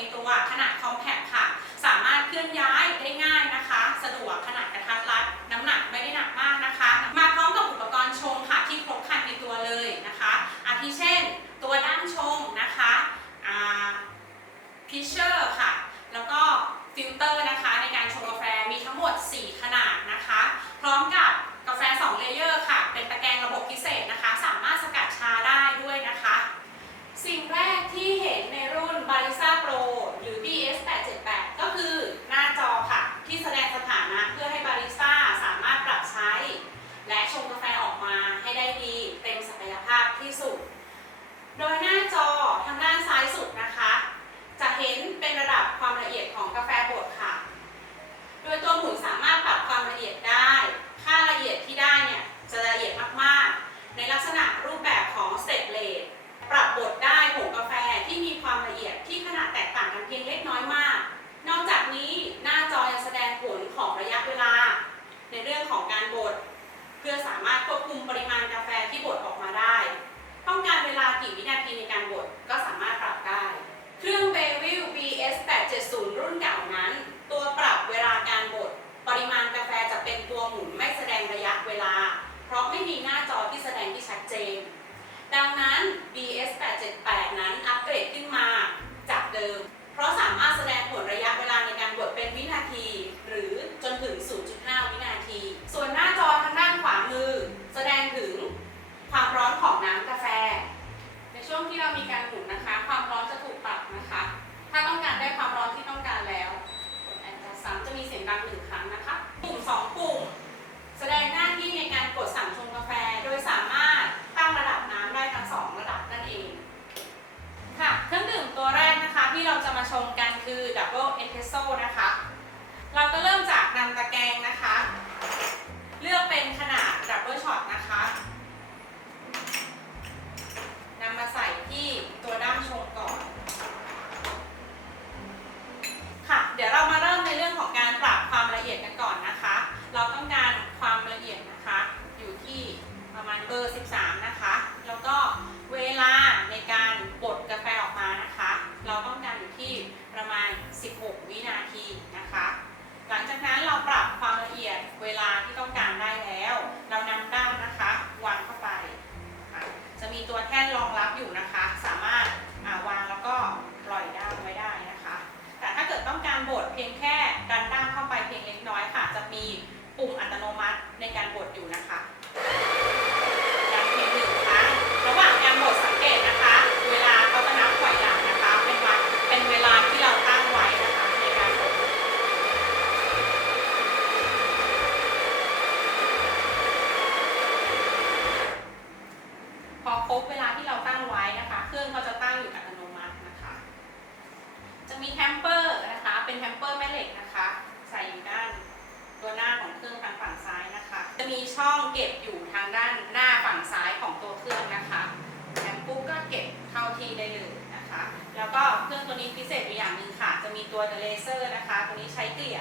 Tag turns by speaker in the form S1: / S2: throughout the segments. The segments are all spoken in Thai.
S1: ในตัวขนาดคอมแพคค่ะ สามารถเคลื่อนย้ายได้ง่ายนะคะ สะดวกขนาดกระทัดรัด น้ำหนักไม่ได้หนักมากนะคะ มาพร้อมกับอุปกรณ์ชงค่ะที่ครบครันในตัวเลยนะคะอาทิเช่น ตัวด้านชงนะคะพิเชอร์ค่ะ แล้วก็ฟิลเตอร์นะคะในการชงกาแฟมีทั้งหมด 4 ขนาดนะคะ พร้อมกับกาแฟ 2 เลเยอร์ค่ะ เป็นตะแกรงระบบพิเศษนะคะ ของการบดเพื่อสามารถควบคุมปริมาณกาแฟที่บดออกมาได้ ต้องการเวลากี่วินาทีในการบดก็สามารถปรับได้ เครื่อง b e v i l BS 870รุ่นเก่านั้น ตัวปรับเวลาการบดปริมาณกาแฟจะเป็นตัวหมุนไม่แสดงระยะเวลา เพราะไม่มีหน้าจอที่แสดงที่ชัดเจน ดังนั้น BS 878นั้นอัปเกรดขึ้นมาจากเดิม ร้อนของน้ำกาแฟ ในช่วงที่เรามีการหมุนนะคะ ความร้อนจะถูกปรับนะคะ ถ้าต้องการได้ความร้อนที่ต้องการแล้วกด Enter ซ้ำจะมีเสียงดังหนึ่งครั้งนะคะ ปุ่ม2ปุ่ม แสดงหน้าที่ในการกดสั่งชงกาแฟ โดยสามารถตั้งระดับน้ำได้ทั้งสองระดับนั่นเองค่ะเครื่องดื่มตัวแรกนะคะที่เราจะมาชงกันคือ Double Espresso นะคะ เราก็เริ่มจากนำตะแกรงนะคะ เลือกเป็นขนาด Double Shot นะคะ เพียงแค่ดันด้าเข้าไปเพียงเล็กน้อยค่ะ จะมีปุ่มอัตโนมัติในการบดอยู่นะคะดันเพียงหนึ่งครั้งระหว่างการบดสังเกตนะคะ เวลาเขาจะนับถอยหลังนะคะ เป็นวันเป็นเวลาที่เราตั้งไว้นะคะในการบดพอครบเวลาที่เรา มีช่องเก็บอยู่ทางด้านหน้าฝั่งซ้ายของตัวเครื่องนะคะแฮมปุ๊บก็เก็บเข้าที่ได้เลยนะคะ แล้วก็เครื่องตัวนี้พิเศษอยู่อย่างหนึ่งค่ะ จะมีตัวเลเซอร์นะคะ ตัวนี้ใช้เกลี่ย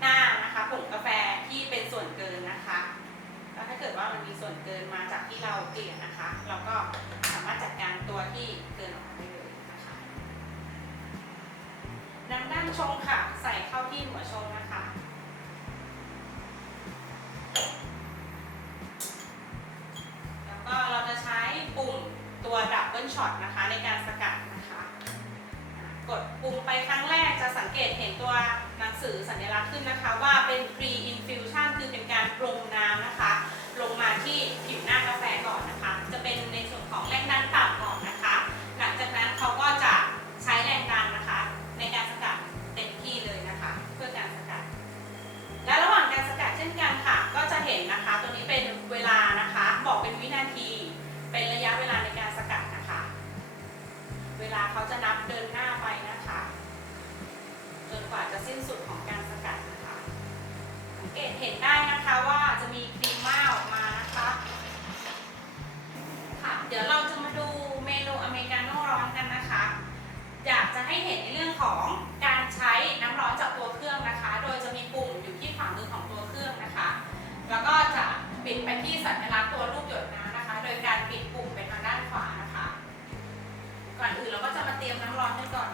S1: หน้านะคะผงกาแฟที่เป็นส่วนเกินนะคะแล้วถ้าเกิดว่ามันมีส่วนเกินมาจากที่เราเกลี่ยนะคะ เราก็สามารถจัดการตัวที่เกินออกมาได้เลยนะคะน้ำด้านชงค่ะ ใส่เข้าที่หัวชงนะคะ สิ้นสุดของการสกัดนะคะสังเกตเห็นได้นะคะว่าจะมีครีมม่าออกมานะคะค่ะเดี๋ยวเราจะมาดูเมนูอเมริกาโน่ร้อนกันนะคะ อยากจะให้เห็นในเรื่องของการใช้น้ำร้อนจากตัวเครื่องนะคะ โดยจะมีปุ่มอยู่ที่ขวามือของตัวเครื่องนะคะ แล้วก็จะปิดไปที่สัญลักษณ์ตัวลูกหยดน้ำนะคะ โดยการปิดปุ่มไปทางด้านขวานะคะ ก่อนอื่นเราก็จะมาเตรียมน้ำร้อนกันก่อน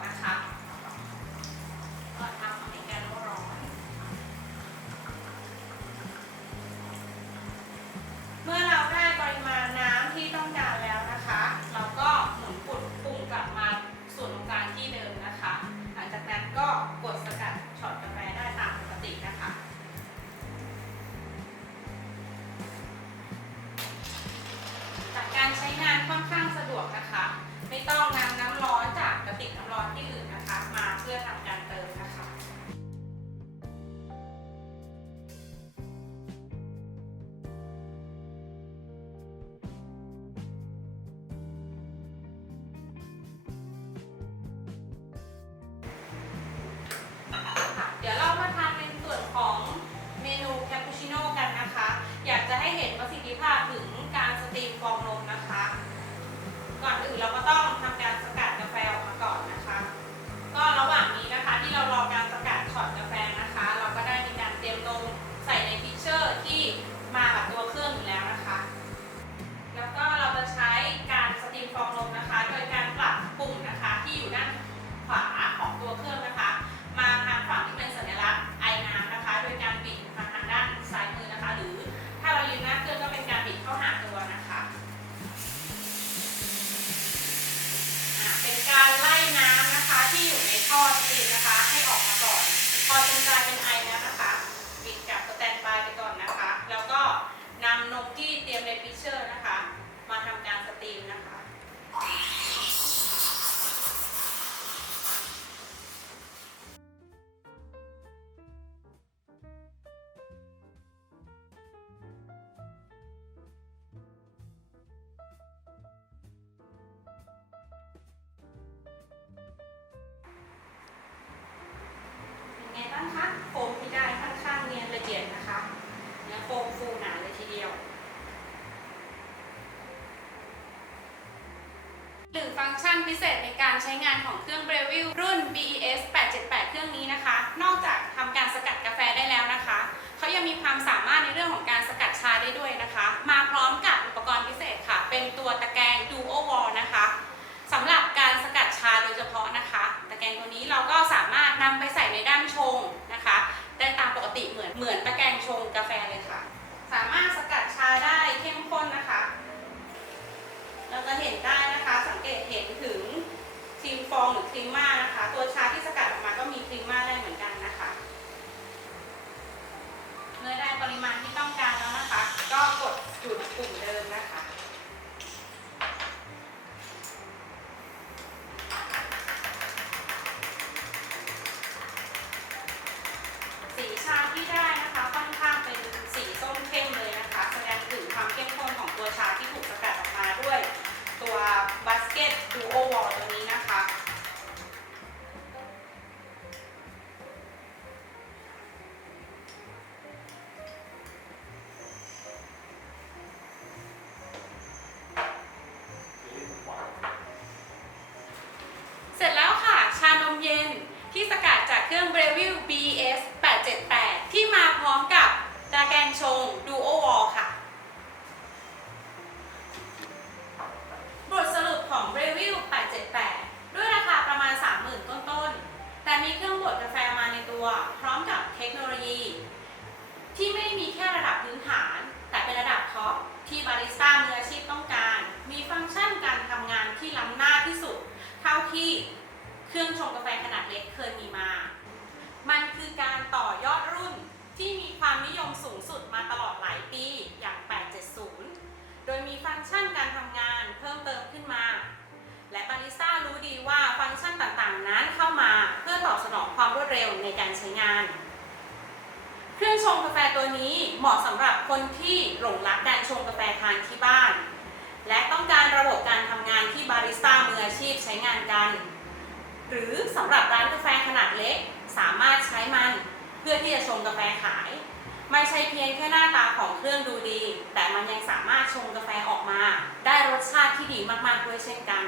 S1: โฟมที่ได้ค่อนข้างเนียนละเอียดนะคะเนื้อโฟมฟูหนาเลยทีเดียวหนึ่งฟังก์ชันพิเศษในการใช้งานของเครื่อง b r e w i l รุ่น BES 878 เครื่องนี้นะคะ นอกจากทำการสกัดกาแฟได้แล้วนะคะเขายังมีความสามารถในเรื่องของการสกัดชาได้ด้วยนะคะ มาพร้อมกับอุปกรณ์พิเศษค่ะ เป็นตัวตะแกรง Duo Wall นะคะสำหรับการสกัดชาโดยเฉพาะนะคะ แกรงตัวนี้เราก็สามารถนำไปใส่ในด้านชงนะคะ ได้ตามปกติเหมือนเหมือนตะแกรงชงกาแฟเลยค่ะ สามารถสกัดชาได้เข้มข้นนะคะ ที่ได้นะคะค่อนข้างเป็นสีส้มเข้มเลยนะคะ แสดงถึงความเข้มข้นของตัวชาที่ถูกสกัดออกมาด้วยตัว คโนโลยี ที่ไม่ได้มีแค่ระดับพื้นฐาน แต่เป็นระดับท็อปที่บาริสต้ามืออาชีพต้องการ มีฟังก์ชันการทำงานที่ล้ำหน้าที่สุด เท่าที่เครื่องชงกาแฟขนาดเล็กเคยมีมา มันคือการต่อยอดรุ่นที่มีความนิยมสูงสุดมาตลอดหลายปีอย่าง 870 โดยมีฟังก์ชันการทำงานเพิ่มเติมขึ้นมา และบาริสต้ารู้ดีว่าฟังก์ชันต่างๆ นั้นเข้ามาเพื่อตอบสนองความรวดเร็วในการใช้งาน เครื่องชงกาแฟตัวนี้เหมาะสำหรับคนที่หลงรักการชงกาแฟทานที่บ้าน และต้องการระบบการทำงานที่บาริสต้ามืออาชีพใช้งานกัน หรือสำหรับร้านกาแฟขนาดเล็กสามารถใช้มันเพื่อที่จะชงกาแฟขาย ไม่ใช่เพียงแค่หน้าตาของเครื่องดูดี แต่มันยังสามารถชงกาแฟออกมา ได้รสชาติที่ดีมากๆด้วยเช่นกัน